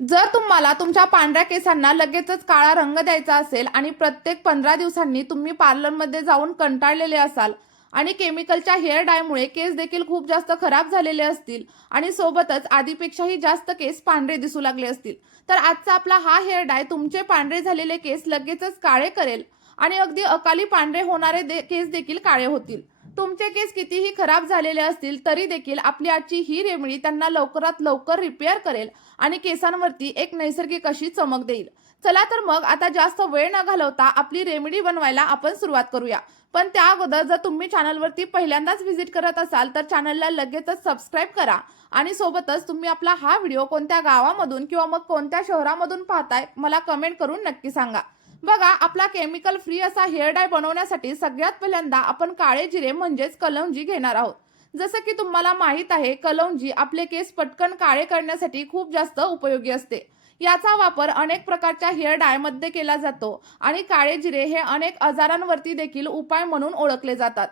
जर तुम्हाला तुमच्या पांढऱ्या केसांना लगेचच काळा रंग द्यायचा असेल आणि प्रत्येक 15 दिवसांनी तुम्ही पार्लरमध्ये जाऊन कंटाळलेले असाल आणि केमिकलच्या हेअर डायमुळे केस देखील खूप जास्त खराब झालेले असतील आणि सोबतच आधीपेक्षाही जास्त केस पांढरे दिसू लागले असतील, तर आजचा आपला हा हेअर डाय तुमचे पांढरे झालेले केस लगेचच काळे करेल आणि अगदी अकाली पांढरे होणारे केस देखील काळे होतील. तुमचे केस कितीही खराब झालेले असतील तरी देखील आपली आजची ही रेमेडी त्यांना लवकरात लवकर रिपेअर करेल आणि केसांवरती एक नैसर्गिक अशी चमक देईल. चला तर मग आता जास्त वेळ न घालवता आपली रेमेडी बनवायला आपण सुरुवात करूया. पण त्या अगोदर जर तुम्ही चॅनलवरती पहिल्यांदाच व्हिजिट करत असाल तर चॅनलला लगेचच सबस्क्राईब करा आणि सोबतच तुम्ही आपला हा व्हिडिओ कोणत्या गावामधून किंवा मग कोणत्या शहरामधून पाहताय मला कमेंट करून नक्की सांगा. बघा, आपला केमिकल फ्री असा हेअर डाय बनवण्यासाठी सगळ्यात पहिल्यांदा आपण काळे जिरे म्हणजेच कलौंजी घेणार आहोत. जसं की तुम्हाला माहित आहे, कलौंजी आपले केस पटकन काळे करण्यासाठी खूप जास्त उपयोगी असते. याचा वापर अनेक प्रकारच्या हेअर डायमध्ये केला जातो आणि काळे जिरे हे अनेक आजारांवरती देखील उपाय म्हणून ओळखले जातात.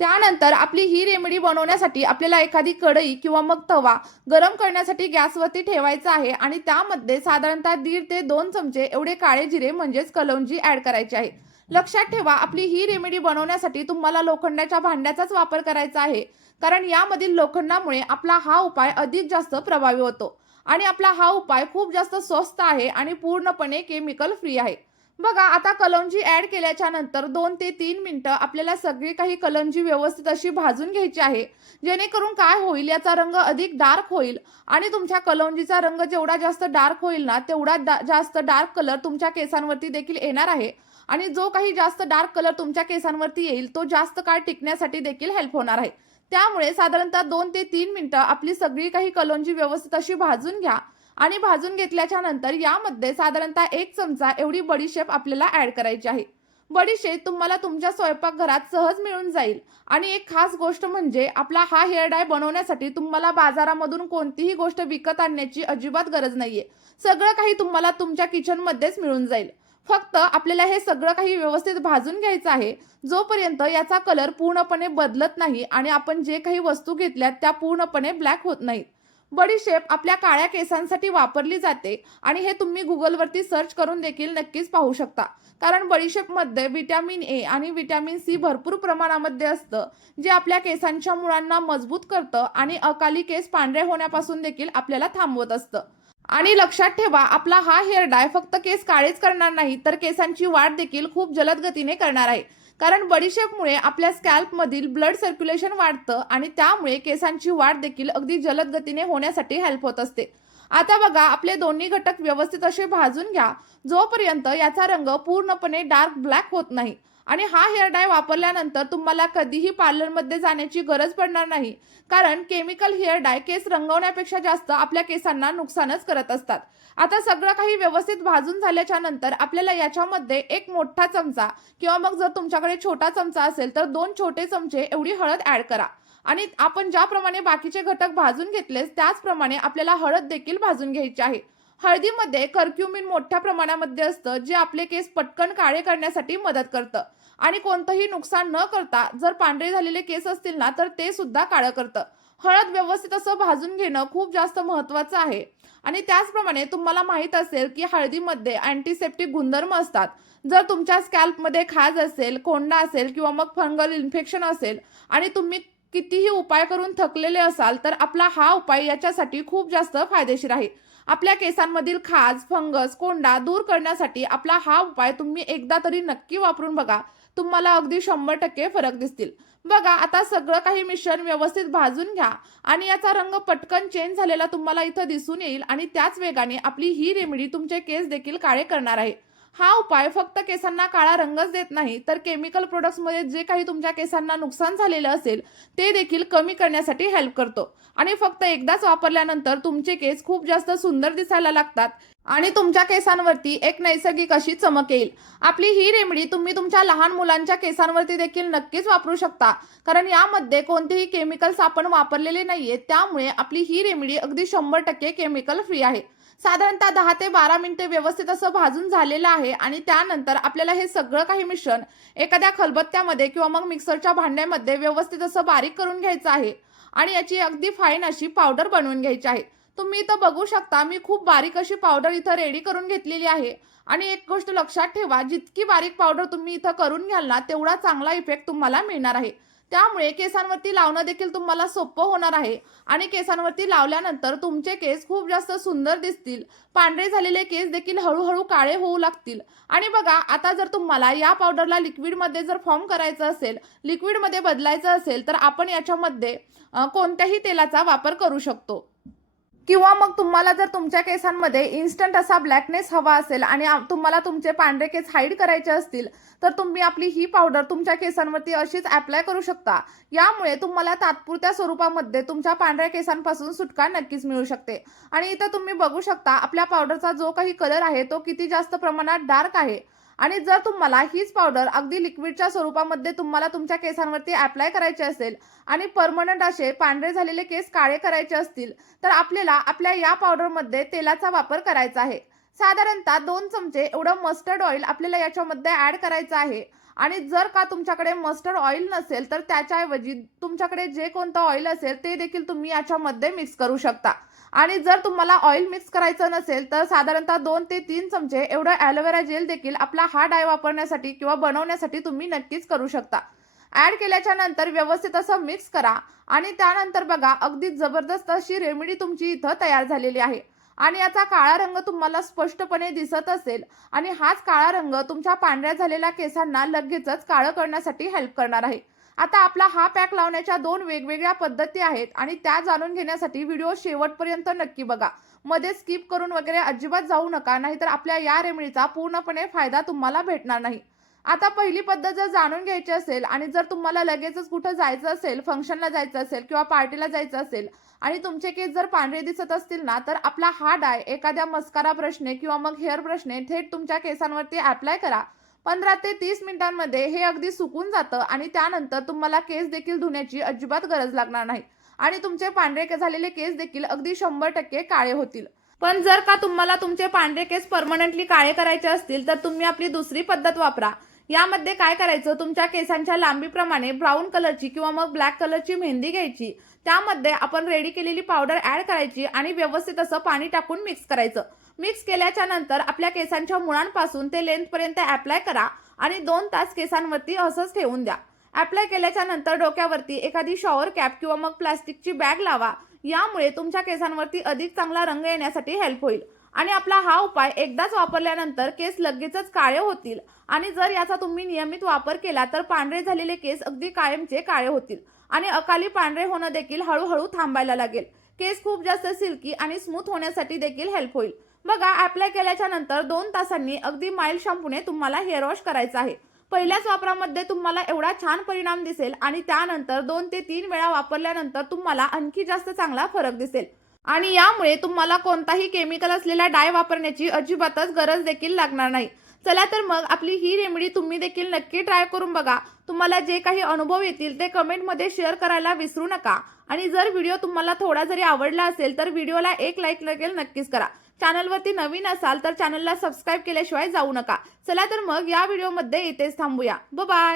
त्यानंतर आपली ही रेमेडी बनवण्यासाठी आपल्याला एखादी कढई किंवा मग तवा गरम करण्यासाठी गॅसवरती ठेवायचा आहे आणि त्यामध्ये साधारणतः 1.5 ते 2 चमचे एवढे काळे जिरे म्हणजेच कलौंजी ऍड करायचे आहे. लक्षात ठेवा, आपली ही रेमेडी बनवण्यासाठी तुम्हाला लोखंडाच्या भांड्याचाच वापर करायचा आहे, कारण यामधील लोखंडामुळे आपला हा उपाय अधिक जास्त प्रभावी होतो आणि आपला हा उपाय खूप जास्त स्वस्त आहे आणि पूर्णपणे केमिकल फ्री आहे. बघा, आता कलौंजी ऍड केल्याच्या नंतर 2 ते 3 मिनिटं आपल्याला सगळी काही कलौंजी व्यवस्थित अशी भाजून घ्यायची आहे, जेणेकरून काय होईल, याचा रंग अधिक डार्क होईल आणि तुमच्या कलौंजीचा रंग जेवढा जास्त डार्क होईल ना तेवढा जास्त डार्क कलर तुमच्या केसांवरती देखील येणार आहे आणि जो काही जास्त डार्क कलर तुमच्या केसांवरती येईल तो जास्त काळ टिकण्यासाठी देखील हेल्प होणार आहे. त्यामुळे साधारणतः 2 ते 3 मिनिटं आपली सगळी काही कलौंजी व्यवस्थित अशी भाजून घ्या आणि भाजून घेतल्याच्या नंतर यामध्ये साधारणतः 1 चमचा एवढी बडीशेप आपल्याला ऍड करायची आहे. बडीशेप तुम्हाला तुमच्या स्वयंपाकघरात सहज मिळून जाईल आणि एक खास गोष्ट म्हणजे आपला हा हेअर डाय बनवण्यासाठी तुम्हाला बाजारामधून कोणतीही गोष्ट विकत आणण्याची अजिबात गरज नाहीये. सगळं काही तुम्हाला तुमच्या किचनमध्येच मिळून जाईल. फक्त आपल्याला हे सगळं काही व्यवस्थित भाजून घ्यायचं आहे, जोपर्यंत याचा कलर पूर्णपणे बदलत नाही आणि आपण जे काही वस्तू घेतल्यात त्या पूर्णपणे ब्लॅक होत नाहीत. बडीशेप आपल्या काळ्या केसांसाठी वापरली जाते आणि हे तुम्ही गुगलवरती सर्च करून देखील नक्कीच पाहू शकता, कारण बडीशेपमध्ये व्हिटॅमिन ए आणि व्हिटॅमिन सी भरपूर प्रमाणामध्ये असतं, जे आपल्या केसांच्या मुळांना मजबूत करतं आणि अकाली केस पांढरे होण्यापासून देखील आपल्याला थांबवत असतं. आणि लक्षात ठेवा, आपला हा हेअर डाय फक्त केस काळेच करणार नाही तर केसांची वाढ देखील खूप जलद गतीने करणार आहे, कारण बडीशेपमुळे आपल्या स्कॅल्पमधील ब्लड सर्क्युलेशन वाढतं आणि त्यामुळे केसांची वाढ देखील अगदी जलद गतीने होण्यासाठी हेल्प होत असते. आता बघा, आपले दोन्ही घटक व्यवस्थित असे भाजून घ्या, जोपर्यंत याचा रंग पूर्णपणे डार्क ब्लॅक होत नाही. आणि हा हेअर डाय वापरल्यानंतर तुम्हाला कधीही पार्लरमध्ये जाण्याची गरज पडणार नाही, कारण केमिकल हेअर डाय केस रंगवण्यापेक्षा जास्त आपल्या केसांना नुकसानच करत असतात. आता सगळं काही व्यवस्थित भाजून झाल्याच्या नंतर आपल्याला याच्यामध्ये एक मोठा चमचा किंवा मग जर तुमच्याकडे छोटा चमचा असेल तर 2 छोटे चमचे एवढी हळद ऍड करा आणि आपण ज्याप्रमाणे बाकीचे घटक भाजून घेतलेस त्याचप्रमाणे आपल्याला हळद देखील भाजून घ्यायची आहे. हळदीमध्ये कर्क्युमिन मोठ्या प्रमाणामध्ये असतं, जे आपले केस पटकन काळे करण्यासाठी मदत करतं आणि कोणतंही नुकसान न करता जर पांढरे झालेले केस असतील ना तर ते सुद्धा काळं करतं. हळद व्यवस्थित असं भाजून घेणं खूप जास्त महत्त्वाचं आहे आणि त्याचप्रमाणे तुम्हाला माहित असेल की हळदीमध्ये अँटीसेप्टिक गुणधर्म असतात. जर तुमच्या स्कॅल्पमध्ये खाज असेल, कोंडा असेल किंवा मग फंगल इन्फेक्शन असेल आणि तुम्ही कितीही उपाय करून थकलेले असाल तर आपला हा उपाय याच्यासाठी खूप जास्त फायदेशीर आहे. आपल्या केसांमधील खाज, फंगस, कोंडा दूर करण्यासाठी आपला हा उपाय तुम्ही एकदा तरी नक्की वापरून बघा. तुम्हाला अगदी 100% फरक दिसतील. बघा, आता सगळं काही मिश्रण व्यवस्थित भाजून घ्या आणि याचा रंग पटकन चेंज झालेला तुम्हाला इथं दिसून येईल आणि त्याच वेगाने आपली ही रेमेडी तुमचे केस देखील काळे करणार आहे. हा उपाय फक्त केसांना काळा रंगच देत नाही तर केमिकल प्रोडक्ट्समध्ये जे काही तुमच्या केसांना नुकसान झालेलं असेल ते देखील कमी करण्यासाठी हेल्प करतो आणि फक्त एकदाच वापरल्यानंतर तुमचे केस खूप जास्त सुंदर दिसायला लागतात आणि तुमच्या केसांवरती एक नैसर्गिक अशी चमक येईल. आपली ही रेमेडी तुम्ही तुमच्या लहान मुलांच्या केसांवरती देखील नक्कीच वापरू शकता, कारण यामध्ये कोणतेही केमिकल्स आपण वापरलेले नाहीये. त्यामुळे आपली ही रेमेडी अगदी 100% केमिकल फ्री आहे. साधारणतः 10 ते 12 मिनिटे व्यवस्थित असं भाजून झालेलं आहे आणि त्यानंतर आपल्याला हे सगळं काही मिश्रण एखाद्या खलबत्त्यामध्ये किंवा मग मिक्सरच्या भांड्यामध्ये व्यवस्थित असं बारीक करून घ्यायचं आहे आणि याची अगदी फाईन अशी पावडर बनवून घ्यायची आहे. तुम्ही इथं बघू शकता मी खूप बारीक अशी पावडर इथं रेडी करून घेतलेली आहे. आणि एक गोष्ट लक्षात ठेवा, जितकी बारीक पावडर तुम्ही इथं करून घ्याल ना, तेवढा चांगला इफेक्ट तुम्हाला मिळणार आहे. त्यामुळे केसांवरती लावणं देखील तुम्हाला सोपं होणार आहे आणि केसांवरती लावल्यानंतर तुमचे केस खूप जास्त सुंदर दिसतील. पांढरे झालेले केस देखील हळू काळे होऊ लागतील. आणि बघा, आता जर तुम्हाला या पावडरला लिक्विडमध्ये जर फॉर्म करायचं असेल, लिक्विडमध्ये बदलायचं असेल, तर आपण याच्यामध्ये कोणत्याही तेलाचा वापर करू शकतो. किंवा मग तुम्हाला जर तुमच्या केसांमध्ये इन्स्टंट असा ब्लॅकनेस हवा असेल आणि तुम्हाला तुमचे पांढरे केस हाईड करायचे असतील, तर तुम्ही आपली ही पावडर तुमच्या केसांवरती अशीच अप्लाय करू शकता. यामुळे तुम्हाला तात्पुरत्या स्वरूपामध्ये तुमच्या पांढऱ्या केसांपासून सुटका नक्कीच मिळू शकते. आणि इथं तुम्ही बघू शकता आपल्या पावडरचा जो काही कलर आहे तो किती जास्त प्रमाणात डार्क आहे. आणि जर तुम्हाला हीच पावडर अगदी लिक्विडच्या स्वरूपामध्ये तुम्हाला तुमच्या केसांवरती अप्लाय करायची असेल आणि परमनंट असे पांढरे झालेले केस काळे करायचे असतील, तर आपल्याला आपल्या या पावडरमध्ये तेलाचा वापर करायचा आहे. साधारणतः 2 चमचे एवढं मस्टर्ड ऑइल आपल्याला याच्यामध्ये ॲड करायचं आहे. आणि जर का तुमच्याकडे मस्टर्ड ऑइल नसेल, तर त्याच्याऐवजी तुमच्याकडे जे कोणतं ऑइल असेल ते देखील तुम्ही याच्यामध्ये मिक्स करू शकता. आणि जर तुम्हाला ऑइल मिक्स करायचं नसेल, तर साधारणतः 2 ते 3 चमचे एवढं ॲलोवेरा जेल देखील आपला हा डाय वापरण्यासाठी किंवा बनवण्यासाठी तुम्ही नक्कीच करू शकता. ॲड केल्याच्या नंतर व्यवस्थित असं मिक्स करा. आणि त्यानंतर बघा, अगदी जबरदस्त अशी रेमेडी तुमची इथं तयार झालेली आहे. आणि याचा काळा रंग तुम्हाला स्पष्टपणे दिसत असेल. आणि हाच काळा रंग तुमच्या पांढऱ्या झालेल्या केसांना लगेचच काळं करण्यासाठी हेल्प करणार आहे. आता आपला हा पॅक लावण्याच्या 2 वेगवेगळ्या पद्धती आहेत आणि त्या जाणून घेण्यासाठी व्हिडिओ शेवटपर्यंत नक्की बघा. मध्ये स्किप करून वगैरे अजिबात जाऊ नका, नाहीतर आपल्या या रेमेडीचा पूर्णपणे फायदा तुम्हाला भेटणार नाही. आता पहिली पद्धत जर जाणून घ्यायची असेल आणि जर तुम्हाला लगेचच कुठं जायचं असेल, फंक्शनला जायचं असेल किंवा पार्टीला जायचं असेल आणि तुमचे केस जर पांढरे दिसत असतील ना, तर आपला हा डाय एखाद्या मस्कारा ब्रशने किंवा मग हेअर ब्रशने थेट तुमच्या केसांवरती अप्लाय करा. 15 ते 30 मिनिटांमध्ये हे अगदी सुकून जातं आणि त्यानंतर तुम्हाला केस देखील धुण्याची अजिबात गरज लागणार नाही. आणि तुमचे पांढरे झालेले केस देखील अगदी 100% काळे होतील. पण जर का तुम्हाला तुमचे पांढरे केस परमनंटली काळे करायचे असतील, तर तुम्ही आपली दुसरी पद्धत वापरा. यामध्ये काय करायचं, तुमच्या केसांच्या लांबीप्रमाणे ब्राऊन कलरची किंवा मग ब्लॅक कलरची मेहंदी घ्यायची. त्यामध्ये आपण रेडी केलेली पावडर ॲड करायची आणि व्यवस्थित असं पाणी टाकून मिक्स करायचं. मिक्स केल्याच्या नंतर आपल्या केसांच्या मुळांपासून ते लेंथपर्यंत अप्लाय करा आणि 2 तास केसांवरती असंच ठेवून द्या. अप्लाय केल्याच्या नंतर डोक्यावरती एखादी शॉवर कॅप किंवा मग प्लास्टिकची बॅग लावा. यामुळे तुमच्या केसांवरती अधिक चांगला रंग येण्यासाठी हेल्प होईल. आणि आपला हा उपाय एकदाच वापरल्यानंतर केस लगेचच काळे होतील. आणि जर याचा तुम्ही नियमित वापर केला तर पांढरे झालेले केस अगदी कायमचे काळे होतील आणि अकाली पांढरे होणं देखील हळूहळू थांबायला लागेल. केस खूप जास्त सिल्की आणि स्मूथ होण्यासाठी देखील हेल्प होईल. बघा, अप्लाय केल्याच्या नंतर 2 तासांनी अगदी माइल्ड शॅम्पूने तुम्हाला हेअर वॉश करायचं आहे. पहिल्याच वापरामध्ये तुम्हाला एवढा छान परिणाम दिसेल आणि त्यानंतर 2 ते 3 वेळा वापरल्यानंतर तुम्हाला आणखी जास्त चांगला फरक दिसेल. आणि यामुळे तुम्हाला कोणताही केमिकल असलेला डाय वापरण्याची अजिबातच गरज देखील लागणार नाही. चला तर मग आपली ही रेमेडी तुम्ही देखील नक्की ट्राय करून बघा. तुम्हाला जे काही अनुभव येतील ते कमेंटमध्ये शेअर करायला विसरू नका. आणि जर व्हिडिओ तुम्हाला थोडा जरी आवडला असेल तर व्हिडिओला एक लाईक देखील नक्कीच करा. चॅनलवरती नवीन असाल तर चॅनलला सबस्क्राईब केल्याशिवाय जाऊ नका. चला तर मग या व्हिडिओमध्ये इथेच थांबूया. Bye bye.